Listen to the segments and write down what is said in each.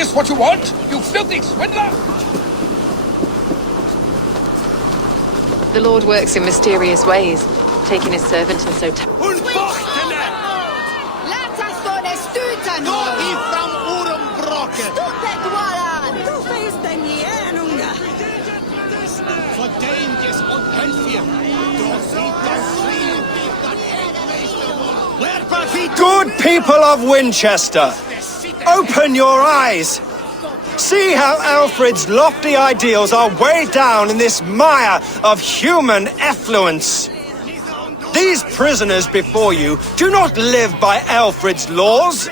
this what you want, you filthy swindler? The Lord works in mysterious ways, taking his servant and so... Good people of Winchester, open your eyes. See how Aelfred's lofty ideals are weighed down in this mire of human effluence. These prisoners before you do not live by Aelfred's laws.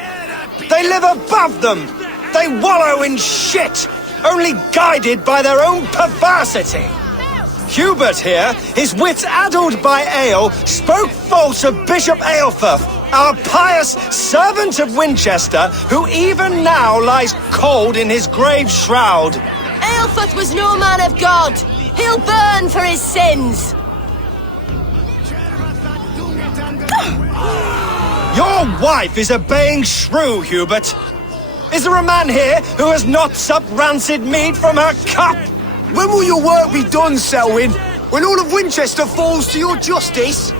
They live above them. They wallow in shit, only guided by their own perversity. Hubert here, his wits addled by ale, spoke false of Bishop Aelfred, our pious servant of Winchester, who even now lies cold in his grave shroud. Aelfred was no man of God. He'll burn for his sins. Your wife is obeying shrew, Hubert. Is there a man here who has not supped rancid mead from her cup? When will your work be done, Selwyn? When all of Winchester falls to your justice?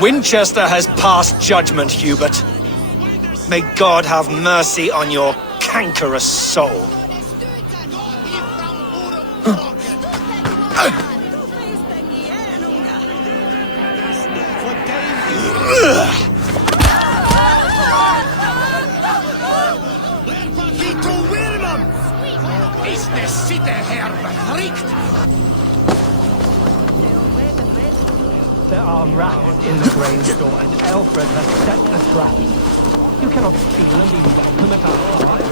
Winchester has passed judgment, Hubert. May God have mercy on your cankerous soul. There are rats in the grain store, and Aelfred has set the trap. You cannot steal and be welcome at our fire.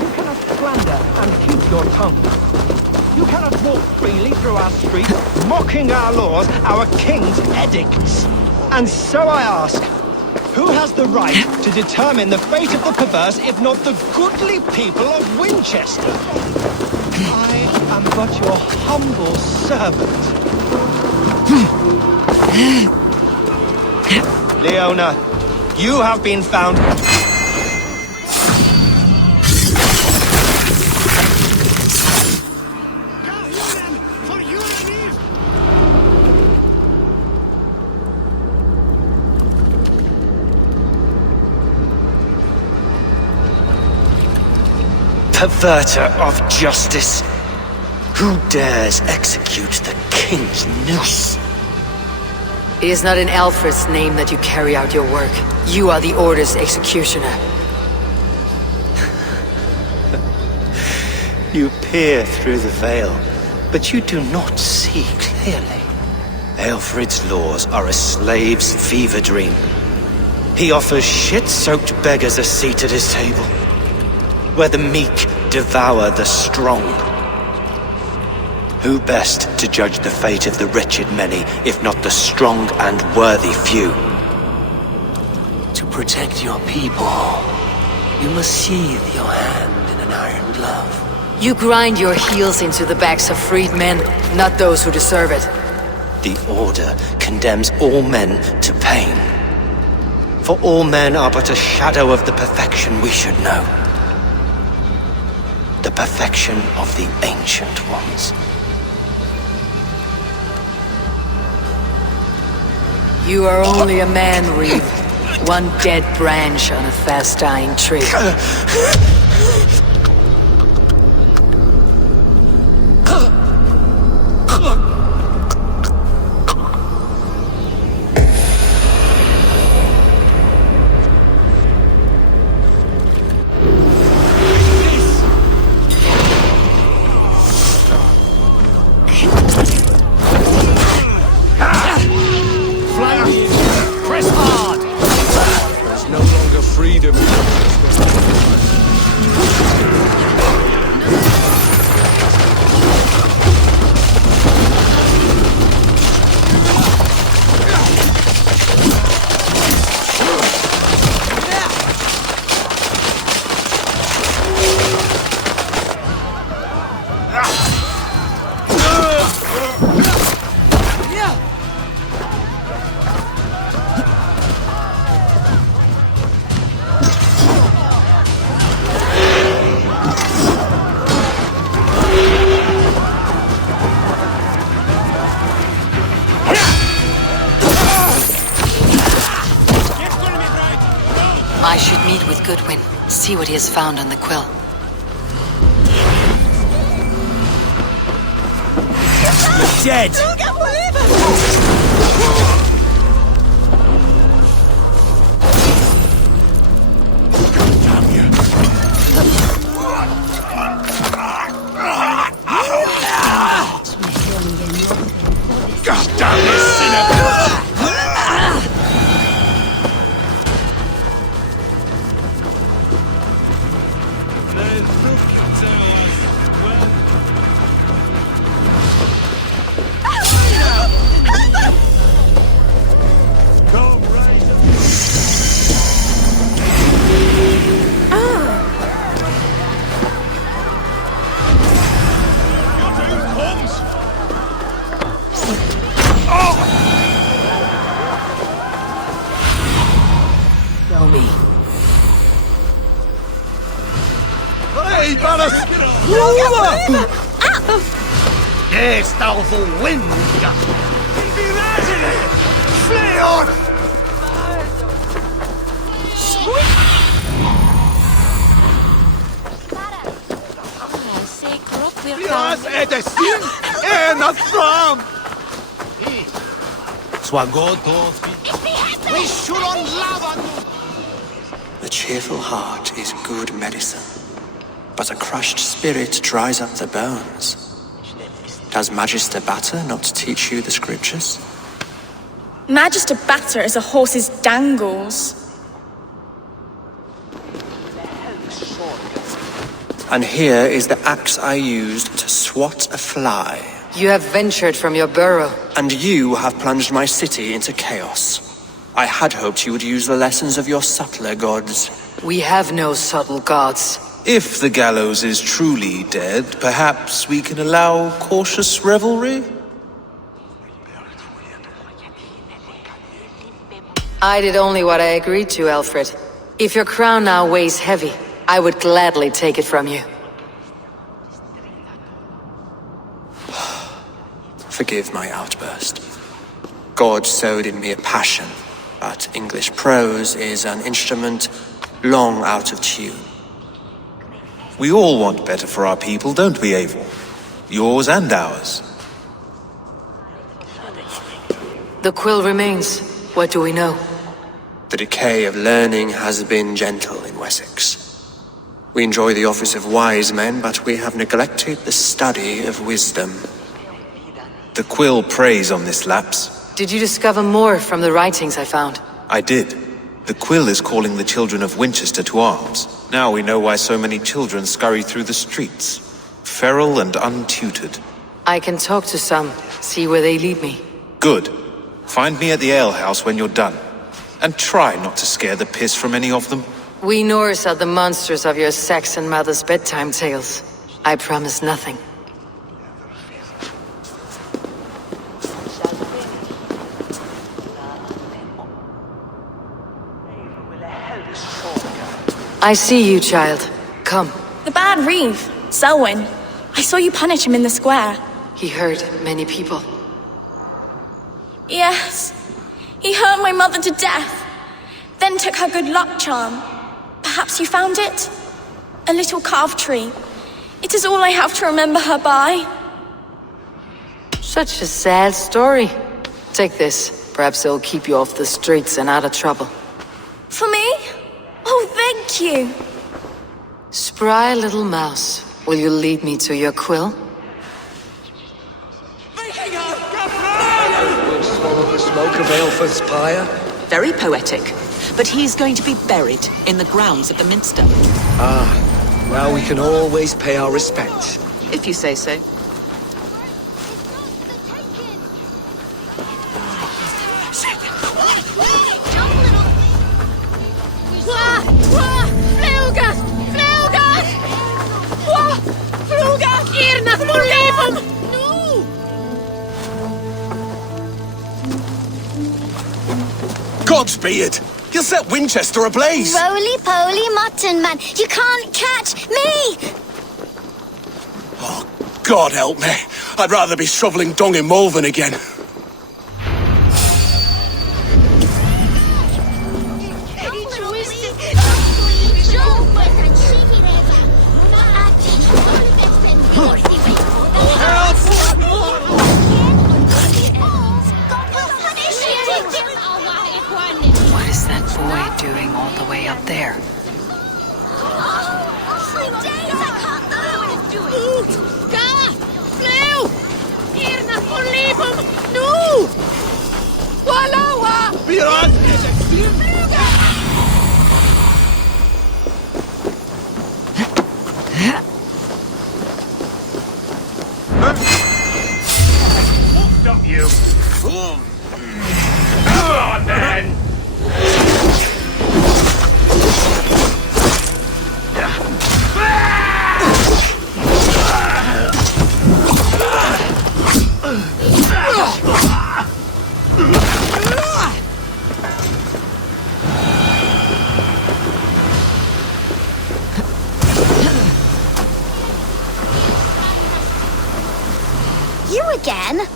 You cannot slander and keep your tongue. You cannot walk freely through our streets, mocking our laws, our king's edicts. And so I ask, who has the right to determine the fate of the perverse if not the goodly people of Winchester? I am but your humble servant. Leona, you have been found... Perverter of justice. Who dares execute the king's noose? It is not in Aelfred's name that you carry out your work. You are the Order's executioner. You peer through the veil, but you do not see clearly. Aelfred's laws are a slave's fever dream. He offers shit-soaked beggars a seat at his table, where the meek devour the strong. Who best to judge the fate of the wretched many, if not the strong and worthy few? To protect your people, you must sheathe your hand in an iron glove. You grind your heels into the backs of freed men, not those who deserve it. The Order condemns all men to pain. For all men are but a shadow of the perfection we should know. The perfection of the Ancient Ones. You are only a man, Reeve. One dead branch on a fast-dying tree. Meet with Goodwin. See what he has found on the quill. Dead! God damn this sinner! Show me. Hey, Banner! Yes, thou for wind! Flee on! Piras är det sin en att fram! We should on lava! The cheerful heart is good medicine, but a crushed spirit dries up the bones. Does Magister Batter not teach you the scriptures? Magister Batter is a horse's dangles. And here is the axe I used to swat a fly. You have ventured from your burrow. And you have plunged my city into chaos. I had hoped you would use the lessons of your subtler gods. We have no subtle gods. If the gallows is truly dead, perhaps we can allow cautious revelry? I did only what I agreed to, Aelfred. If your crown now weighs heavy, I would gladly take it from you. Forgive my outburst. God sowed in me a passion, but English prose is an instrument long out of tune. We all want better for our people, don't we, Eivor? Yours and ours. The quill remains. What do we know? The decay of learning has been gentle in Wessex. We enjoy the office of wise men, but we have neglected the study of wisdom. The quill preys on this lapse. Did you discover more from the writings I found? I did. The quill is calling the children of Winchester to arms. Now we know why so many children scurry through the streets, feral and untutored. I can talk to some, see where they lead me. Good. Find me at the alehouse when you're done. And try not to scare the piss from any of them. We Norse are the monsters of your Saxon mother's bedtime tales. I promise nothing. I see you, child. Come. The bad reeve, Selwyn. I saw you punish him in the square. He hurt many people. Yes. He hurt my mother to death. Then took her good luck charm. Perhaps you found it? A little carved tree. It is all I have to remember her by. Such a sad story. Take this. Perhaps it'll keep you off the streets and out of trouble. For me? Oh, thank you. Spry little mouse, will you lead me to your quill? We'll swallow the smoke of Aelfred's pyre. Very poetic. But he's going to be buried in the grounds of the Minster. Ah, well, we can always pay our respects. If you say so. Godspeed! You'll set Winchester ablaze! Roly-poly mutton man, you can't catch me! Oh, God help me. I'd rather be shoveling dung in Malvern again. What is that boy doing all the way up there? Stop you! Come on, then! You again?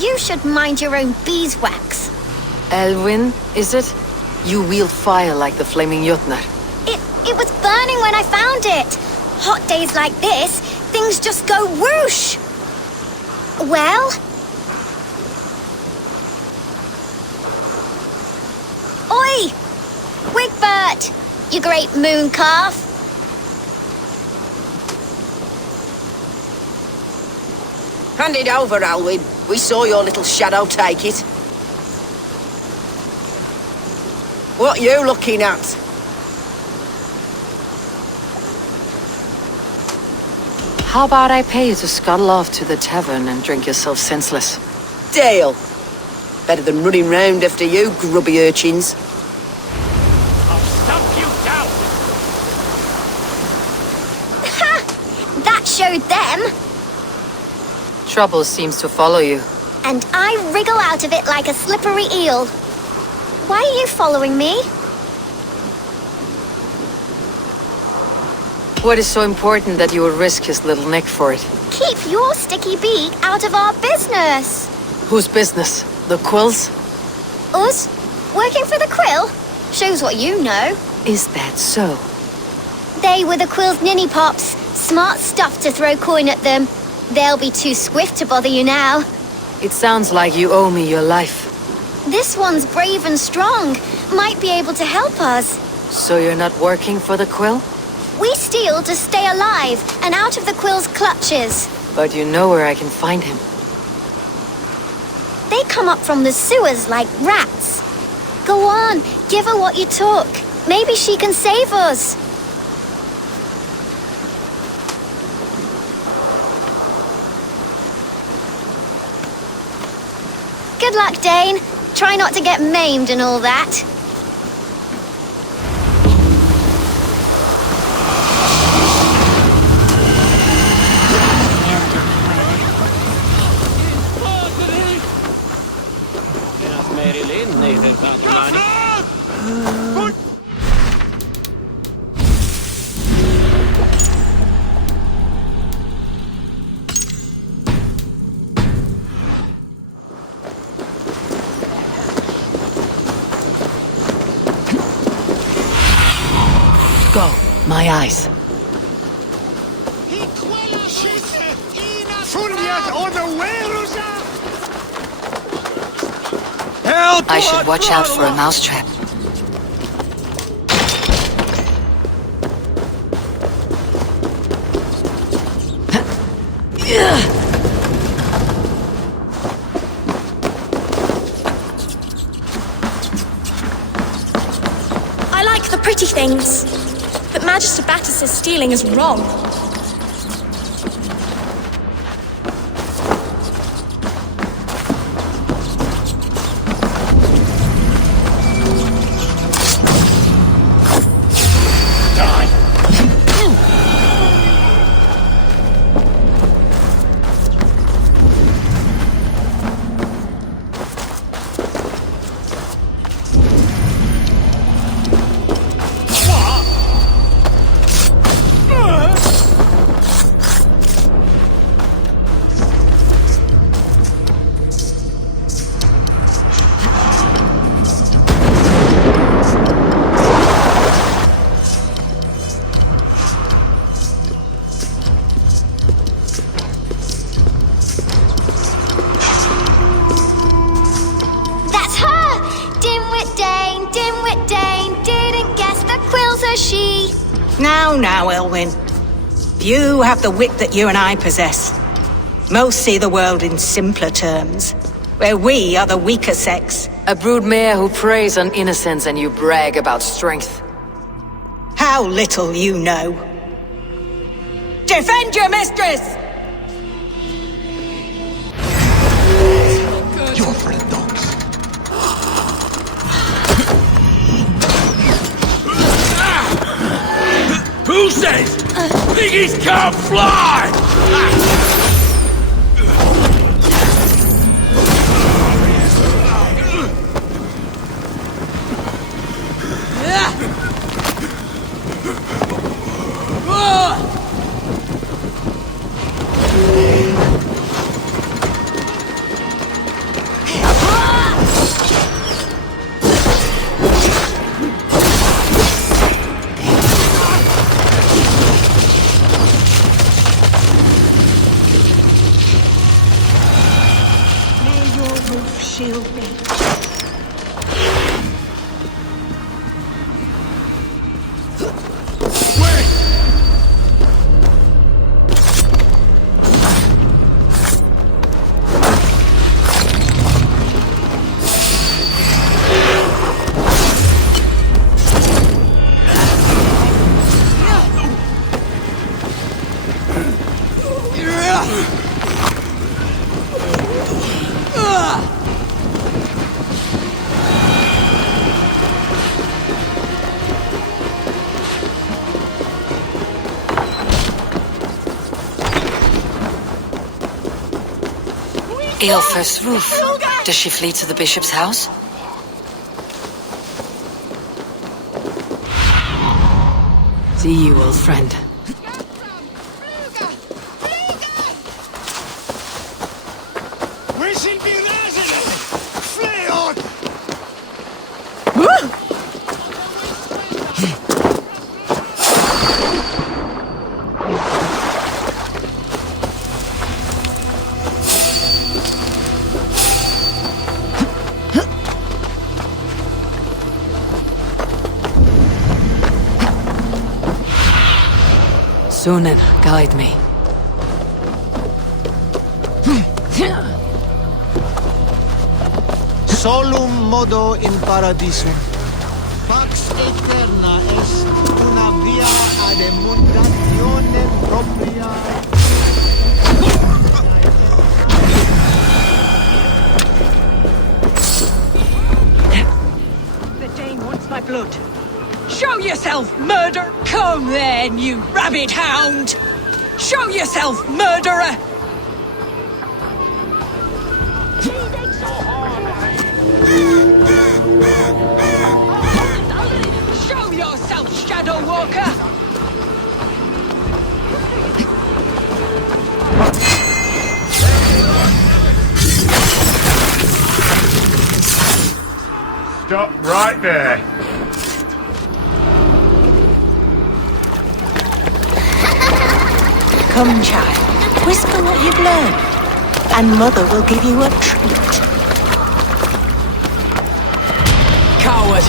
You should mind your own beeswax. Elwyn, is it? You wield fire like the flaming Jotnar. It was burning when I found it. Hot days like this, things just go whoosh. Well? Oi! Wigbert! You great moon calf! Hand it over, Alwyn. We saw your little shadow take it. What you looking at? How about I pay you to scuttle off to the tavern and drink yourself senseless? Deal. Better than running round after you, grubby urchins. I'll stump you down! Ha! That showed them. Trouble seems to follow you. And I wriggle out of it like a slippery eel. Why are you following me? What is so important that you would risk his little neck for it? Keep your sticky beak out of our business. Whose business? The QUILL's? Us? Working for the QUILL? Shows what you know. Is that so? They were the QUILL's ninny pops. Smart stuff to throw coin at them. They'll be too swift to bother you now. It sounds like you owe me your life. This one's brave and strong. Might be able to help us. So you're not working for the QUILL? We steal to stay alive and out of the QUILL's clutches. But you know where I can find him. They come up from the sewers like rats. Go on, give her what you took. Maybe she can save us. Good luck, Dane. Try not to get maimed and all that. Go, my eyes. Help! I should watch out for a mousetrap. I like the pretty things, but Magister Battus's stealing is wrong. she? Now, Elwyn. You have the wit that you and I possess. Most see the world in simpler terms, where we are the weaker sex. A broodmare who preys on innocence and you brag about strength. How little you know. Defend your mistress! You're for the dogs. Who says piggies can't fly? Aelfred's roof. Does she flee to the bishop's house? See you, old friend. We sind die Reisenden! Flee on! Sunan, guide me. Solum modo in paradisum. Pax eterna est una via ad emulationem propria. The Dane wants my blood. Show yourself, murder! Come then, you rabid hound! Show yourself, murderer! Show yourself, Shadow Walker! Stop right there. Come, child, whisper what you've learned, and Mother will give you a treat. Coward!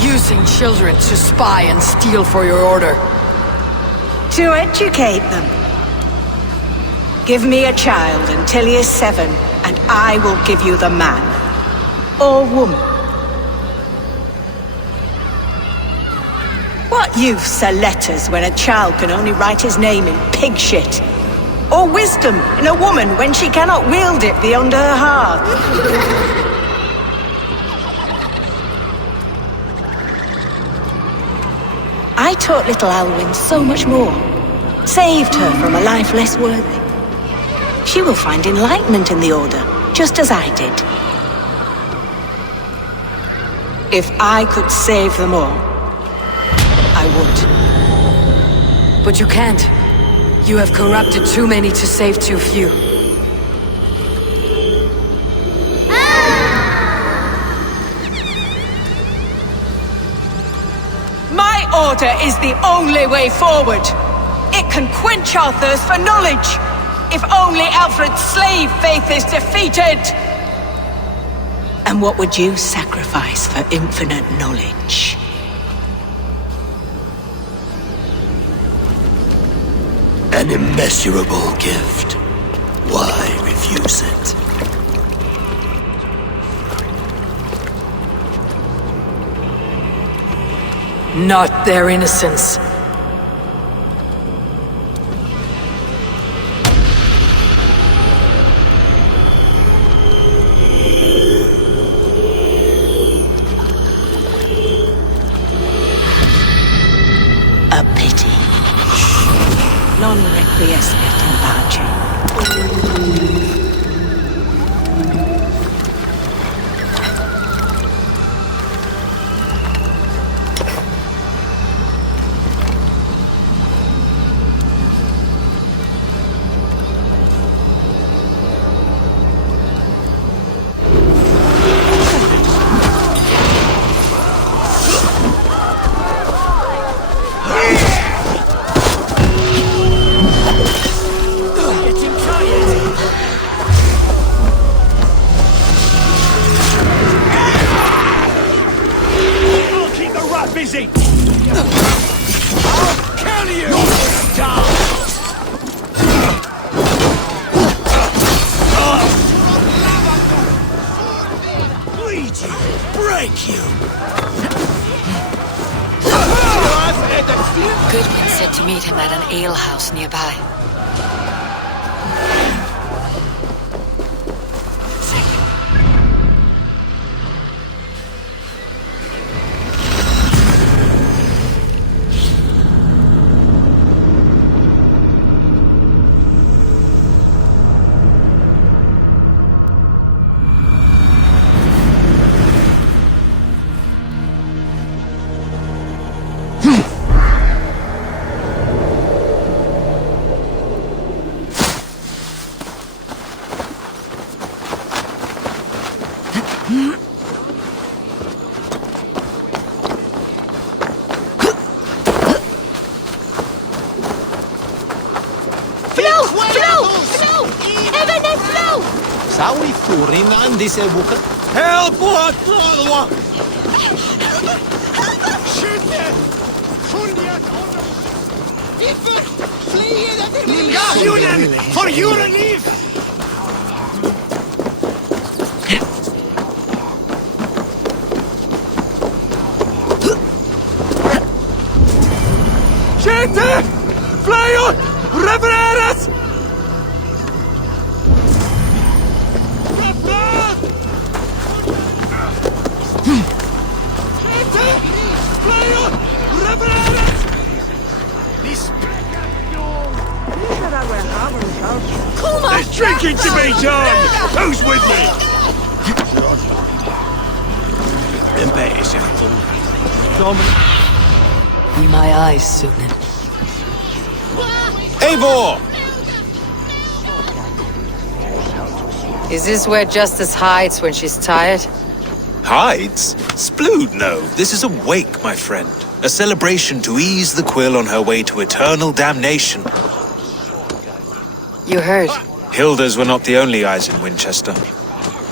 Using children to spy and steal for your order. To educate them. Give me a child until he is 7, and I will give you the man. Or woman. What use are letters when a child can only write his name in pig shit? Or wisdom in a woman when she cannot wield it beyond her heart? I taught little Alwyn so much more. Saved her from a life less worthy. She will find enlightenment in the Order, just as I did. If I could save them all, I would. But you can't. You have corrupted too many to save too few. My order is the only way forward. It can quench our thirst for knowledge. If only Aelfred's slave faith is defeated. And what would you sacrifice for infinite knowledge? An immeasurable gift. Why refuse it? Not their innocence. A pity. Non requiescat in pace. Goodwin said to meet him at an alehouse nearby. Sawi Furin and this Ebuka. Help! What? For your relief! Gente! Flyot! Revereres! There's drinking to be done! Who's with me? Be my eyes, Sunan. Eivor! Is this where Justice hides when she's tired? Hides? Splood, no. This is a wake, my friend. A celebration to ease the quill on her way to eternal damnation. You heard. Hilda's were not the only eyes in Winchester.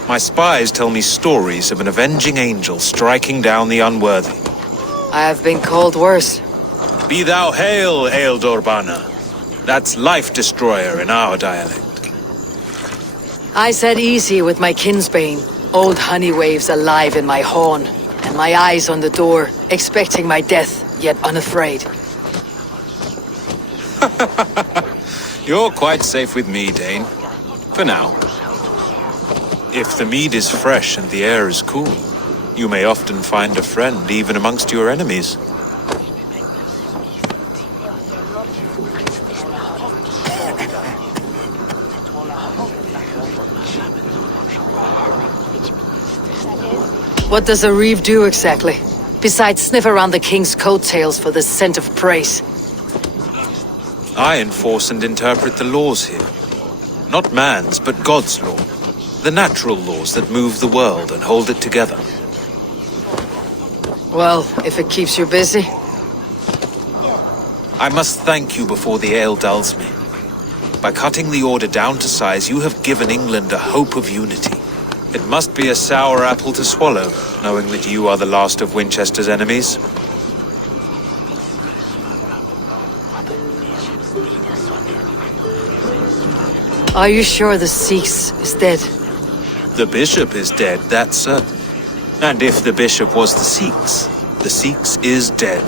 My spies tell me stories of an avenging angel striking down the unworthy. I have been called worse. Be thou hail, Eildorbana. That's life destroyer in our dialect. I said easy with my kinsbane. Old honey waves alive in my horn, and my eyes on the door, expecting my death, yet unafraid. You're quite safe with me, Dane. For now. If the mead is fresh and the air is cool, you may often find a friend even amongst your enemies. What does a reeve do exactly? Besides sniff around the king's coattails for the scent of praise. I enforce and interpret the laws here. Not man's, but God's law. The natural laws that move the world and hold it together. Well, if it keeps you busy. I must thank you before the ale dulls me. By cutting the order down to size, you have given England a hope of unity. It must be a sour apple to swallow, knowing that you are the last of Winchester's enemies. Are you sure the Sikhs is dead? The bishop is dead, that's certain. And if the bishop was the Sikhs is dead.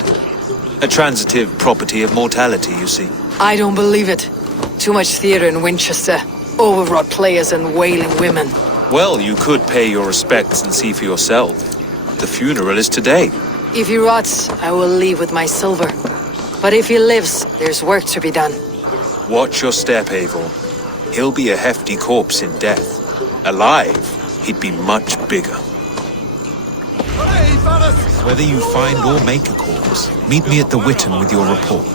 A transitive property of mortality, you see. I don't believe it. Too much theatre in Winchester. Overwrought players and wailing women. Well, you could pay your respects and see for yourself. The funeral is today. If he rots, I will leave with my silver. But if he lives, there's work to be done. Watch your step, Eivor. He'll be a hefty corpse in death. Alive, he'd be much bigger. Whether you find or make a corpse, meet me at the Witten with your report.